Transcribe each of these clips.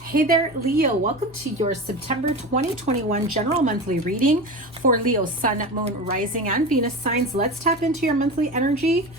Hey there, Leo. Welcome to your September 2021 general monthly reading for Leo, Sun, Moon, Rising, and Venus signs. Let's tap into your monthly energy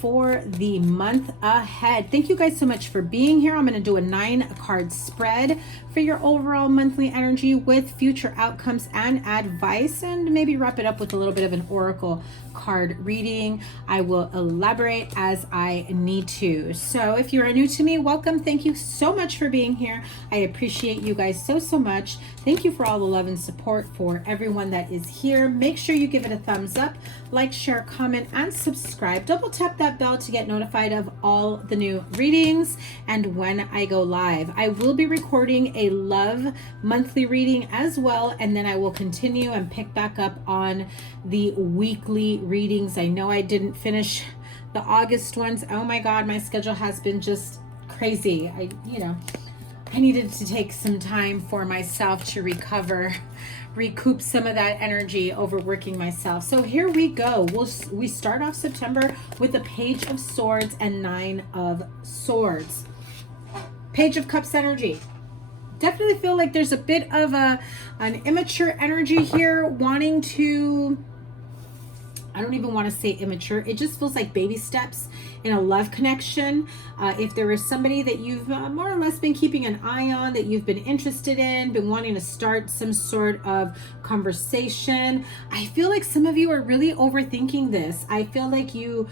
for the month ahead. Thank you guys so much for being here. I'm going to do a 9-card spread for your overall monthly energy with future outcomes and advice, and maybe wrap it up with a little bit of an oracle card reading. I will elaborate as I need to. So if you are new to me, welcome. Thank you so much for being here. I appreciate you guys so much. Thank you for all the love and support for everyone that is here. Make sure you give it a thumbs up, like, share, comment, and subscribe. Double tap that bell to get notified of all the new readings and when I go live. I will be recording a love monthly reading as well, and then I will continue and pick back up on the weekly readings. I know I didn't finish the August ones. Oh my God, my schedule has been just crazy. I needed to take some time for myself to recoup some of that energy overworking myself. So here we go. We start off September with the Page of Swords and 9 of Swords. Page of Cups energy. Definitely feel like there's a bit of an immature energy here, wanting to, I don't even want to say immature. It just feels like baby steps in a love connection. If there is somebody that you've more or less been keeping an eye on, that you've been interested in, been wanting to start some sort of conversation, I feel like some of you are really overthinking this. I feel like you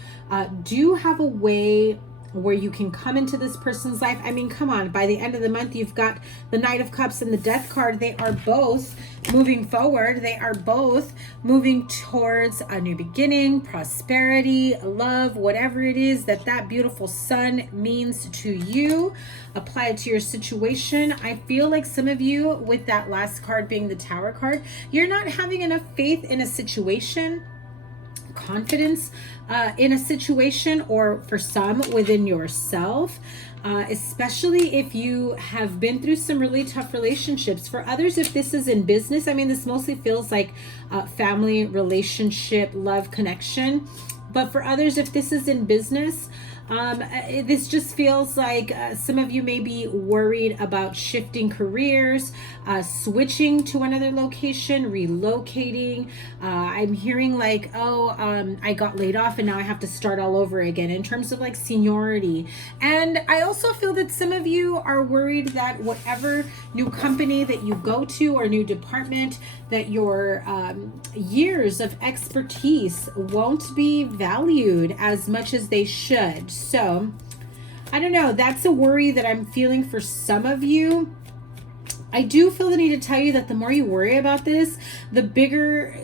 do have a way where you can come into this person's life. I mean, come on, by the end of the month, you've got the Knight of Cups and the Death card. They are both moving forward. They are both moving towards a new beginning, prosperity, love, whatever it is that beautiful sun means to you. Apply it to your situation. I feel like some of you, with that last card being the Tower card, you're not having enough faith in a situation, confidence in a situation, or for some within yourself, especially if you have been through some really tough relationships. For others, if this is in business, I mean, this mostly feels like family, relationship, love, connection. But for others, if this is in business, this just feels like some of you may be worried about shifting careers, switching to another location, relocating. I'm hearing like, I got laid off and now I have to start all over again in terms of like seniority. And I also feel that some of you are worried that whatever new company that you go to or new department, that your years of expertise won't be valued as much as they should. So I don't know, that's a worry that I'm feeling for some of you. I do feel the need to tell you that the more you worry about this, the bigger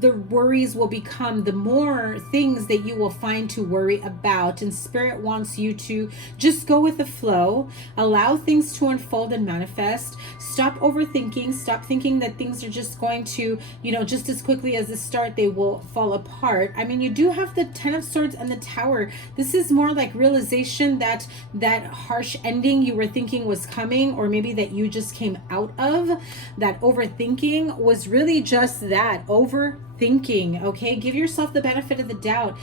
the worries will become, the more things that you will find to worry about. And Spirit wants you to just go with the flow, allow things to unfold and manifest. Stop overthinking. Stop thinking that things are just going to, just as quickly as the start, they will fall apart. I mean, you do have the 10 of Swords and the Tower. This is more like realization that that harsh ending you were thinking was coming, or maybe that you just came out of, that overthinking was really just that, overthinking. Okay, give yourself the benefit of the doubt.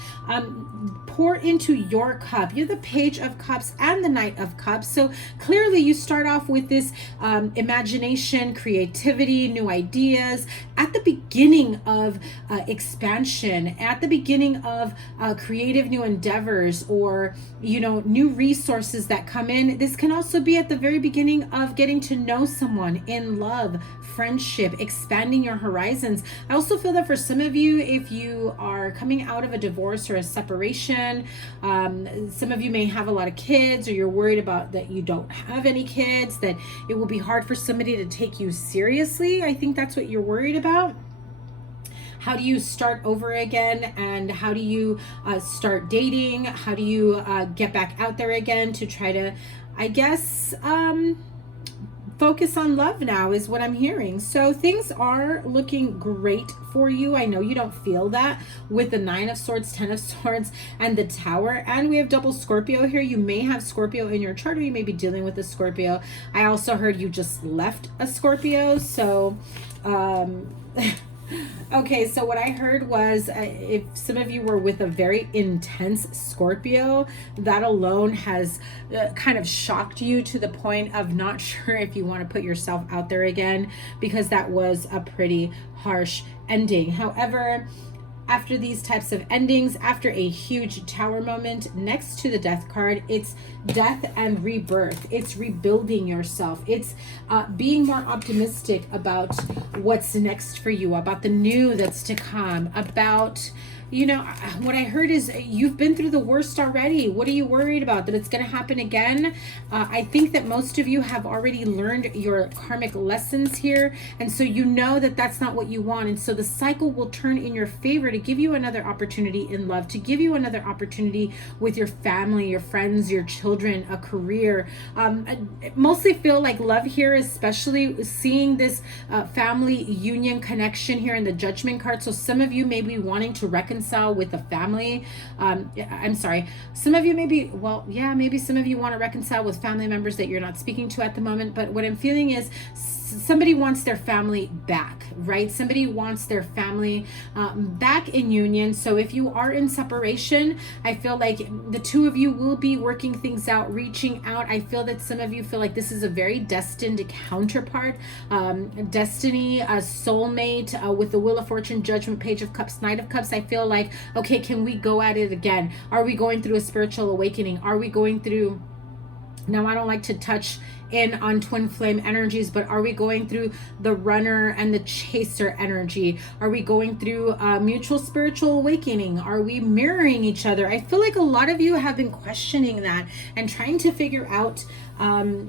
Pour into your cup. You're the Page of Cups and the Knight of Cups, so clearly you start off with this imagination, creativity, new ideas at the beginning of expansion, at the beginning of creative new endeavors, or new resources that come in. This can also be at the very beginning of getting to know someone, in love, friendship, expanding your horizons. I also feel that for some of you, if you are coming out of a divorce or a separation, some of you may have a lot of kids, or you're worried about that you don't have any kids, that it will be hard for somebody to take you seriously. I think that's what you're worried about. How do you start over again? And how do you start dating? How do you get back out there again to try to, I guess, focus on love now is what I'm hearing. So things are looking great for you. I know you don't feel that with the 9 of Swords, 10 of Swords, and the Tower. And we have double Scorpio here. You may have Scorpio in your chart, or you may be dealing with a Scorpio. I also heard you just left a Scorpio. So Okay, so what I heard was if some of you were with a very intense Scorpio, that alone has kind of shocked you to the point of not sure if you want to put yourself out there again, because that was a pretty harsh ending. However, after these types of endings, after a huge tower moment next to the death card, it's death and rebirth. It's rebuilding yourself. It's being more optimistic about what's next for you, about the new that's to come, about, you know, what I heard is you've been through the worst already. What are you worried about? That it's going to happen again? I think that most of you have already learned your karmic lessons here. And so you know that that's not what you want. And so the cycle will turn in your favor to give you another opportunity in love, to give you another opportunity with your family, your friends, your children, a career. I mostly feel like love here, especially seeing this family union connection here in the Judgment card. So some of you may be wanting to reconcile with a family. I'm sorry. Some of you maybe, well, yeah, maybe some of you want to reconcile with family members that you're not speaking to at the moment. But what I'm feeling is somebody wants their family back, right? Somebody wants their family back in union. So if you are in separation, I feel like the two of you will be working things out, reaching out. I feel that some of you feel like this is a very destined counterpart, destiny, a soulmate with the Wheel of Fortune, Judgment, Page of Cups, Knight of Cups. I feel like, okay, can we go at it again? Are we going through a spiritual awakening? Are we going through, now I don't like to touch in on twin flame energies, but are we going through the runner and the chaser energy? Are we going through a mutual spiritual awakening? Are we mirroring each other? I feel like a lot of you have been questioning that and trying to figure out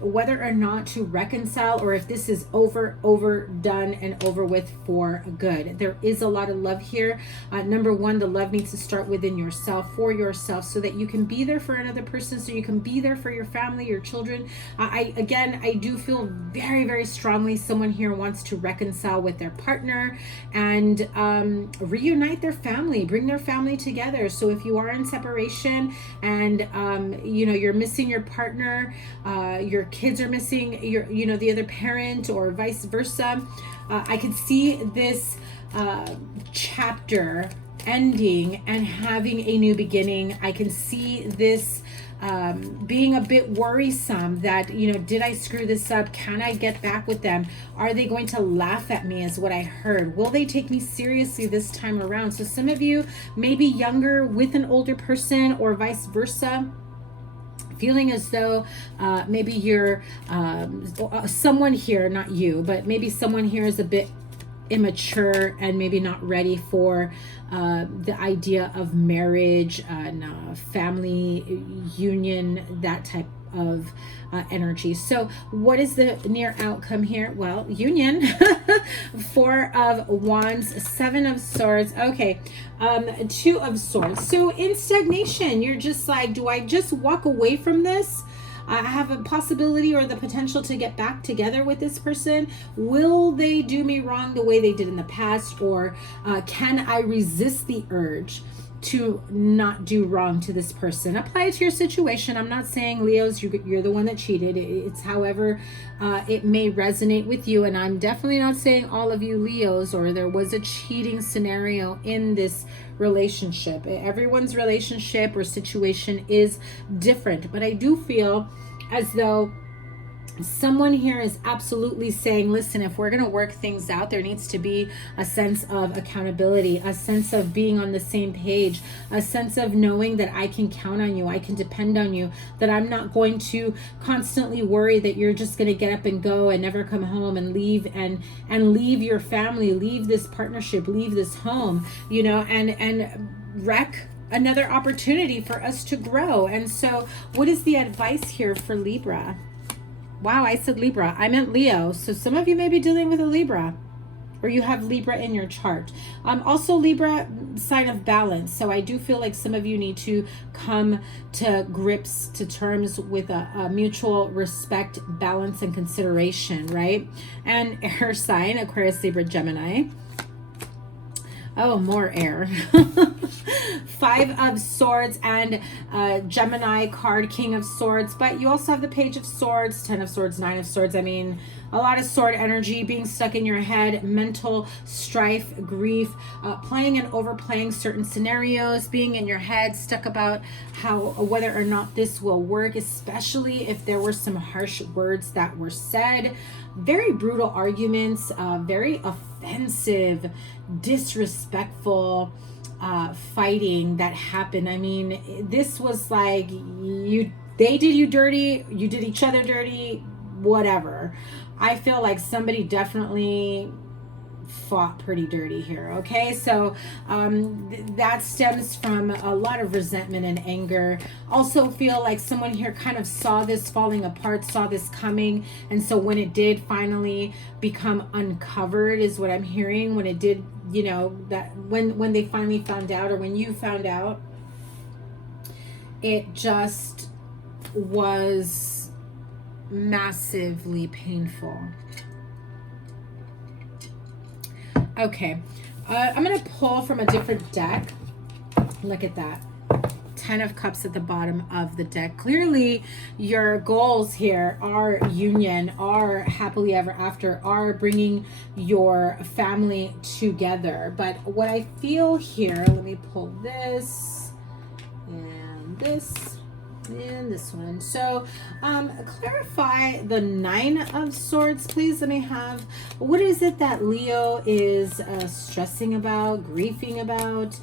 whether or not to reconcile, or if this is overdone and over with for good. There is a lot of love here. Number one, the love needs to start within yourself, for yourself, so that you can be there for another person, so you can be there for your family, your children. I do feel very, very strongly someone here wants to reconcile with their partner and reunite their family, bring their family together. So if you are in separation and you know, you're missing your partner, your kids are missing your, you know, the other parent, or vice versa, I could see this chapter ending and having a new beginning. I can see this being a bit worrisome that, you know, did I screw this up? Can I get back with them? Are they going to laugh at me, is what I heard. Will they take me seriously this time around? So some of you may be younger with an older person, or vice versa, feeling as though maybe you're someone here, not you, but maybe someone here is a bit immature and maybe not ready for the idea of marriage and family union, that type of energy. So what is the near outcome here? Well, union. Four of Wands, Seven of Swords. Okay, Two of Swords. So in stagnation, you're just like, do I just walk away from this? I have a possibility or the potential to get back together with this person. Will they do me wrong the way they did in the past? Or can I resist the urge to not do wrong to this person? Apply it to your situation. I'm not saying, Leos, you're the one that cheated. It's however it may resonate with you. And I'm definitely not saying all of you Leos, or there was a cheating scenario in this relationship. Everyone's relationship or situation is different, but I do feel as though someone here is absolutely saying, listen, if we're going to work things out, there needs to be a sense of accountability, a sense of being on the same page, a sense of knowing that I can count on you, I can depend on you, that I'm not going to constantly worry that you're just going to get up and go and never come home and leave and leave your family, leave this partnership, leave this home, you know, and wreck another opportunity for us to grow. And so what is the advice here for Libra? Wow, I said Libra. I meant Leo. So some of you may be dealing with a Libra, or you have Libra in your chart. Also Libra, sign of balance. So I do feel like some of you need to come to grips, to terms with a mutual respect, balance, and consideration, right? And her sign, Aquarius, Libra, Gemini. Oh, more air. Five of Swords and Gemini card, King of Swords. But you also have the Page of Swords, 10 of Swords, 9 of Swords. I mean, a lot of sword energy, being stuck in your head, mental strife, grief, playing and overplaying certain scenarios, being in your head, stuck about whether or not this will work, especially if there were some harsh words that were said. Very brutal arguments, very offensive, disrespectful fighting that happened. I mean, this was like they did you dirty, you did each other dirty, whatever. I feel like somebody definitely fought pretty dirty here. Okay, so that stems from a lot of resentment and anger. Also feel like someone here kind of saw this falling apart, saw this coming, and so when it did finally become uncovered, is what I'm hearing, when it did, you know, that when they finally found out, or when you found out, it just was massively painful. Okay, I'm going to pull from a different deck. Look at that. 10 of Cups at the bottom of the deck. Clearly, your goals here are union, are happily ever after, are bringing your family together. But what I feel here, let me pull this and this and this one. So clarify the 9 of Swords, please. Let me have, what is it that Leo is stressing about, grieving about?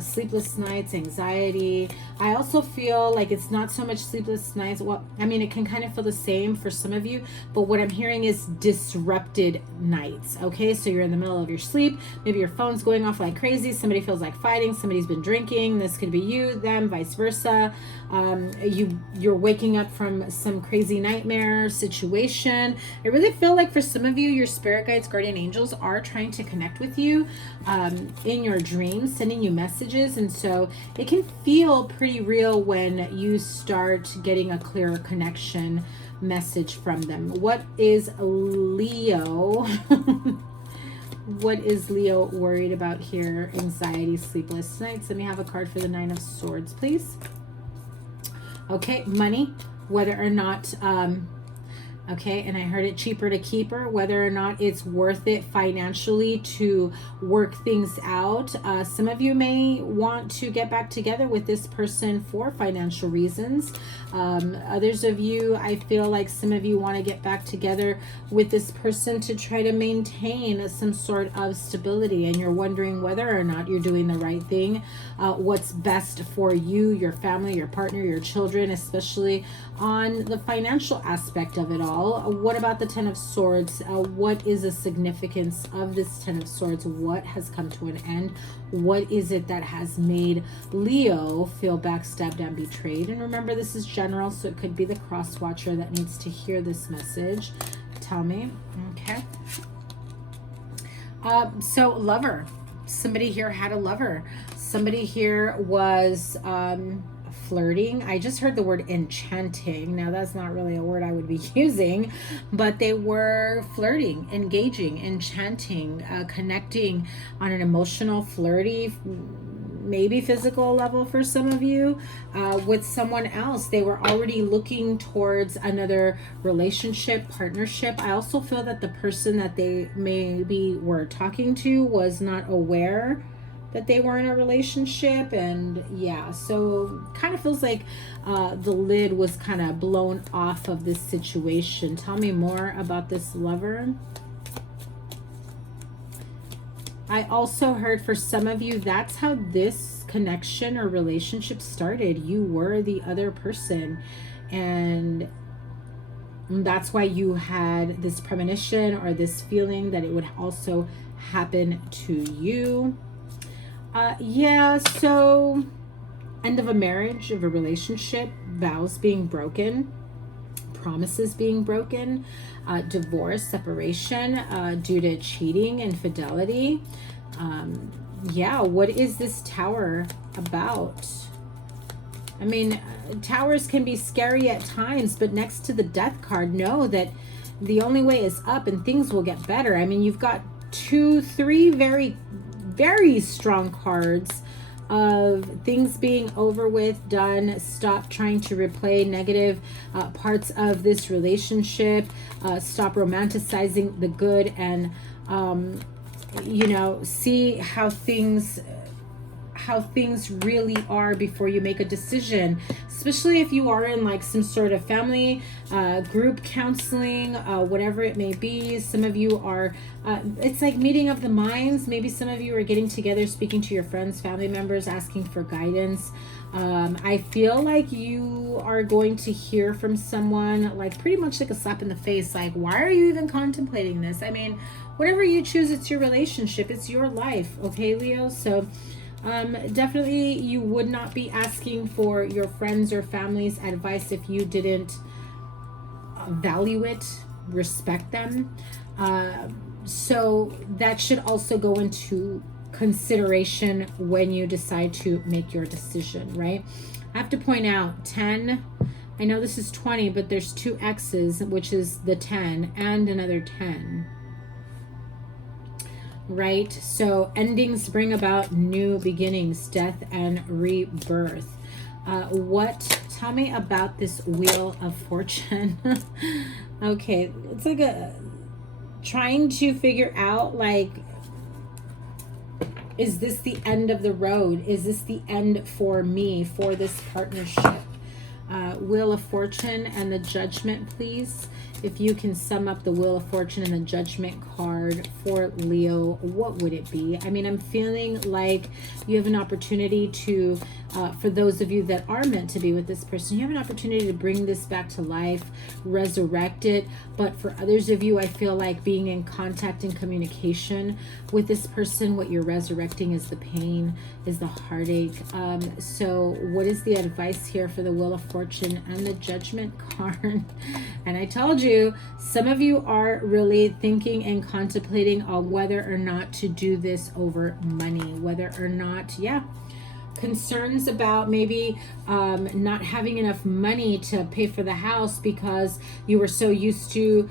Sleepless nights, anxiety. I also feel like it's not so much sleepless nights. Well, I mean, it can kind of feel the same for some of you, but what I'm hearing is disrupted nights. Okay, so you're in the middle of your sleep, maybe your phone's going off like crazy, somebody feels like fighting, somebody's been drinking. This could be you, them, vice versa. You're waking up from some crazy nightmare situation. I really feel like for some of you, your spirit guides, guardian angels are trying to connect with you in your dreams, sending you messages, and so it can feel pretty real when you start getting a clearer connection message from them. What is Leo? What is Leo worried about here? Anxiety, sleepless nights. Let me have a card for the 9 of Swords, please. Okay, money, whether or not okay, and I heard it, cheaper to keep her, whether or not it's worth it financially to work things out. Some of you may want to get back together with this person for financial reasons. Others of you, I feel like some of you want to get back together with this person to try to maintain some sort of stability, and you're wondering whether or not you're doing the right thing, what's best for you, your family, your partner, your children, especially on the financial aspect of it all. What about the 10 of Swords? What is the significance of this 10 of Swords? What has come to an end? What is it that has made Leo feel backstabbed and betrayed? And remember, this is general, so it could be the cross watcher that needs to hear this message. Tell me. Okay. So lover. Somebody here had a lover. Somebody here was flirting. I just heard the word enchanting. Now that's not really a word I would be using, but they were flirting, engaging, enchanting, connecting on an emotional, flirty, maybe physical level for some of you, with someone else. They were already looking towards another relationship, partnership. I also feel that the person that they maybe were talking to was not aware that they were in a relationship, and yeah, so kind of feels like the lid was kind of blown off of this situation. Tell me more about this lover. I also heard for some of you, that's how this connection or relationship started. You were the other person, and that's why you had this premonition or this feeling that it would also happen to you. Yeah, so end of a marriage, of a relationship, vows being broken, promises being broken, divorce, separation due to cheating, infidelity. Yeah, what is this Tower about? I mean, towers can be scary at times, but next to the Death card, know that the only way is up and things will get better. I mean, you've got 3 very very strong cards of things being over with, done. Stop trying to replay negative parts of this relationship. Stop romanticizing the good, and you know, see how things really are before you make a decision, especially if you are in like some sort of family group counseling, whatever it may be. Some of you are it's like meeting of the minds. Maybe some of you are getting together, speaking to your friends, family members, asking for guidance. I feel like you are going to hear from someone like pretty much like a slap in the face, like, why are you even contemplating this? I mean, whatever you choose, it's your relationship, it's your life, okay, Leo? So definitely you would not be asking for your friends or family's advice if you didn't value it, respect them. So that should also go into consideration when you decide to make your decision, right? I have to point out 10, I know this is 20, but there's two X's, which is the 10 and another 10. Right? So endings bring about new beginnings, death and rebirth. Tell me about this Wheel of Fortune. Okay, it's like trying to figure out, like, is this the end of the road? Is this the end for me, for this partnership? Wheel of Fortune and the Judgment, please. If you can sum up the Wheel of Fortune and the Judgment card for Leo, what would it be? I mean, I'm feeling like you have an opportunity to, for those of you that are meant to be with this person, you have an opportunity to bring this back to life, resurrect it. But for others of you, I feel like being in contact and communication with this person, what you're resurrecting is the pain, is the heartache. So what is the advice here for the Wheel of Fortune and the Judgment card? And I told you, some of you are really thinking and contemplating on whether or not to do this over money, whether or not, concerns about maybe not having enough money to pay for the house because you were so used to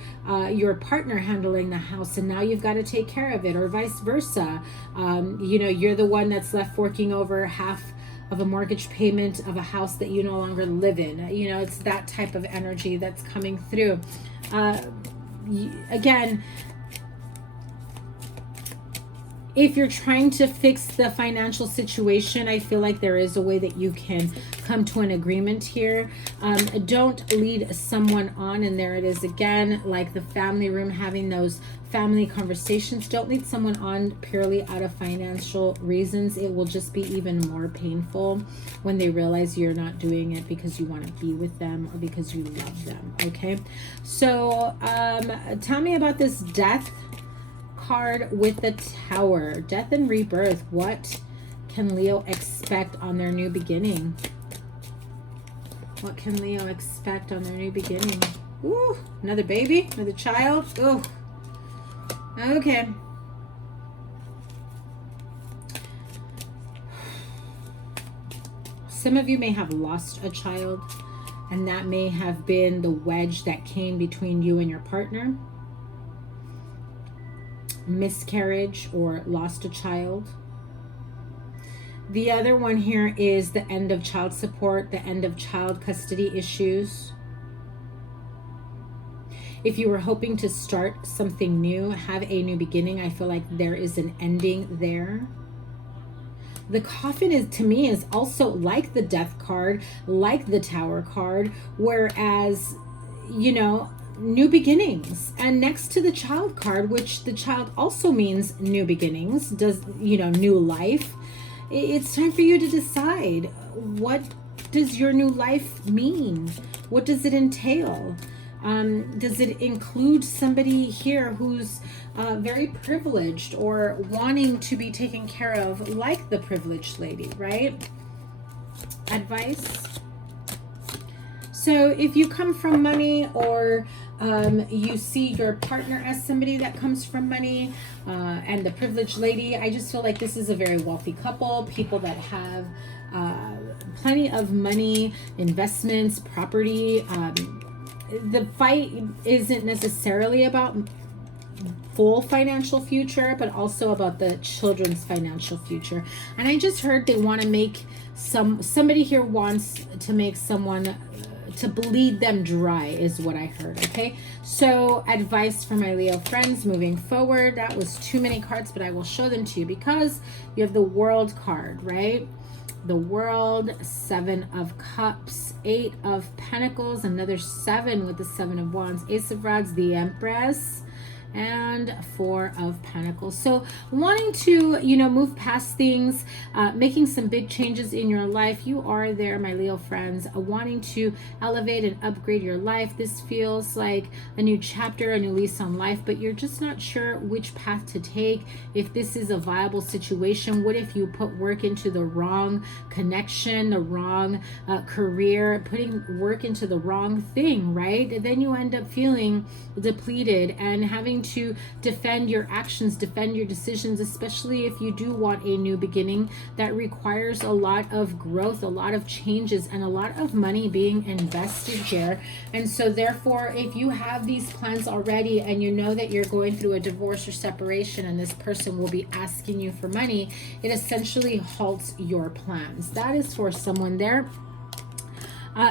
your partner handling the house, and now you've got to take care of it, or vice versa. You know, you're the one that's left forking over half of a mortgage payment of a house that you no longer live in. You know, it's that type of energy that's coming through. Again, if you're trying to fix the financial situation, I feel like there is a way that you can come to an agreement here. Don't lead someone on, and there it is again, like the family room, having those family conversations. Don't lead someone on purely out of financial reasons. It will just be even more painful when they realize you're not doing it because you want to be with them or because you love them, okay? So tell me about this Death card with the Tower. Death and rebirth. What can Leo expect on their new beginning? What can Leo expect on their new beginning? Ooh, another baby, another child. Ooh. Okay. Some of you may have lost a child, and that may have been the wedge that came between you and your partner. Miscarriage or lost a child. The other one here is the end of child support, the end of child custody issues. If you were hoping to start something new, have a new beginning, I feel like there is an ending there. The Coffin is, to me, is also like the Death card, like the Tower card, whereas, you know, new beginnings. And next to the Child card, which the child also means new beginnings, does, you know, new life. It's time for you to decide, what does your new life mean? What does it entail? Does it include somebody here who's very privileged or wanting to be taken care of, like the privileged lady, right? Advice. So if you come from money, or you see your partner as somebody that comes from money, and the privileged lady, I just feel like this is a very wealthy couple, people that have plenty of money, investments, property. The fight isn't necessarily about full financial future, but also about the children's financial future. And I just heard they want to make somebody here wants to make someone to bleed them dry is what I heard. Okay, so advice for my Leo friends moving forward. That was too many cards, but I will show them to you because you have the World card, right? The World, 7 of Cups, 8 of Pentacles, another 7 with the 7 of Wands, Ace of Rods, the Empress, and 4 of Pentacles. So wanting to, you know, move past things, making some big changes in your life. You are there, my Leo friends, wanting to elevate and upgrade your life. This feels like a new chapter, a new lease on life, but you're just not sure which path to take, if this is a viable situation. What if you put work into the wrong connection, the wrong career, putting work into the wrong thing, right? And then you end up feeling depleted and having to defend your actions, defend your decisions, especially if you do want a new beginning that requires a lot of growth, a lot of changes, and a lot of money being invested here. And so therefore, if you have these plans already and you know that you're going through a divorce or separation and this person will be asking you for money, it essentially halts your plans. That is for someone there.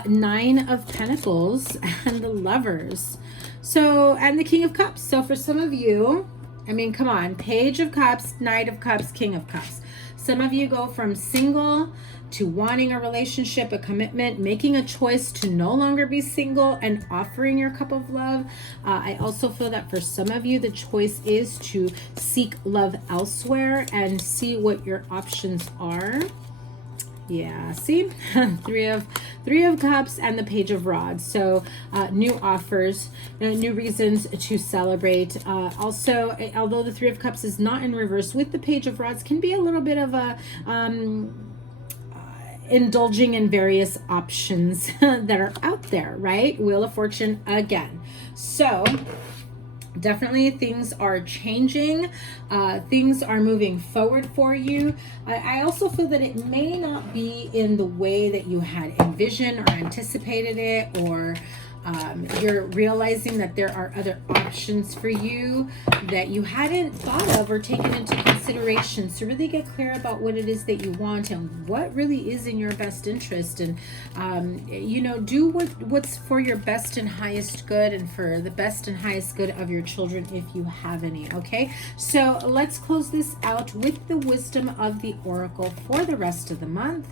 9 of Pentacles and the Lovers. So, and the King of Cups. So for some of you, I mean, come on, Page of Cups, Knight of Cups, King of Cups. Some of you go from single to wanting a relationship, a commitment, making a choice to no longer be single and offering your cup of love. I also feel that for some of you, the choice is to seek love elsewhere and see what your options are. Yeah, see, three of Cups and the Page of Rods. So new offers, new reasons to celebrate. Also, although the 3 of Cups is not in reverse with the Page of Rods, can be a little bit of a indulging in various options that are out there, right? Wheel of Fortune again. So definitely things are changing, things are moving forward for you. I also feel that it may not be in the way that you had envisioned or anticipated it, or you're realizing that there are other options for you that you hadn't thought of or taken into consideration. So really get clear about what it is that you want and what really is in your best interest, and you know, do what's for your best and highest good, and for the best and highest good of your children if you have any. Okay, so let's close this out with the wisdom of the Oracle for the rest of the month.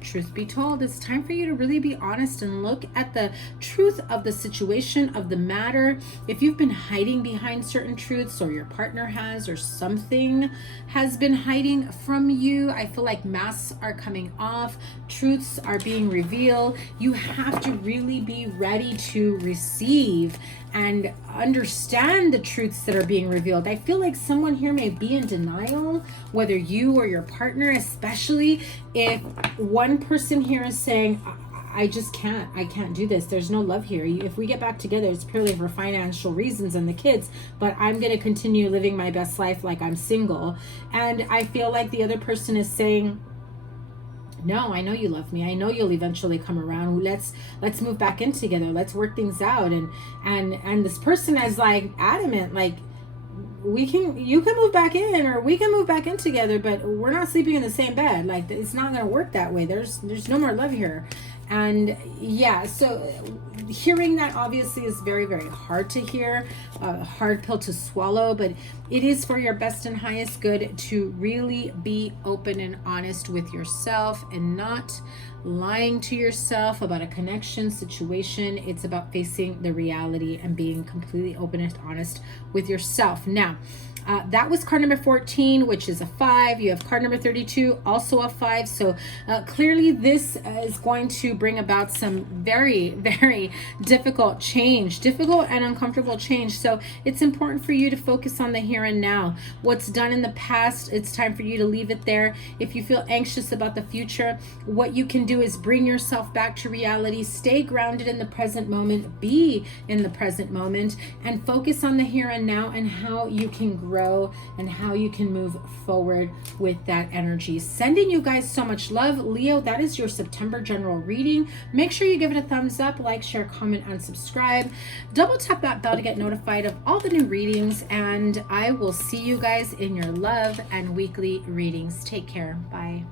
Truth be told, it's time for you to really be honest and look at the truth of the situation, of the matter. If you've been hiding behind certain truths, or your partner has, or something has been hiding from you, I feel like masks are coming off, truths are being revealed. You have to really be ready to receive and understand the truths that are being revealed. I feel like someone here may be in denial, whether you or your partner, especially if one person here is saying, I can't do this. There's no love here. If we get back together, it's purely for financial reasons and the kids, but I'm going to continue living my best life like I'm single. And I feel like the other person is saying, no, I know you love me. I know you'll eventually come around. Let's move back in together. Let's work things out. And this person is like adamant, like, you can move back in, or we can move back in together, but we're not sleeping in the same bed. Like, it's not going to work that way. There's no more love here. And yeah, so hearing that obviously is very, very hard to hear, a hard pill to swallow, but it is for your best and highest good to really be open and honest with yourself and not lying to yourself about a connection situation. It's about facing the reality and being completely open and honest with yourself. Now, that was card number 14, which is a 5. You have card number 32, also a 5. So clearly this is going to bring about some very, very difficult change, difficult and uncomfortable change. So it's important for you to focus on the here and now. What's done in the past, it's time for you to leave it there. If you feel anxious about the future, what you can do do is bring yourself back to reality, stay grounded in the present moment, be in the present moment, and focus on the here and now and how you can grow and how you can move forward with that energy. Sending you guys so much love. Leo, that is your September general reading. Make sure you give it a thumbs up, like, share, comment, and subscribe. Double tap that bell to get notified of all the new readings, and I will see you guys in your love and weekly readings. Take care. Bye.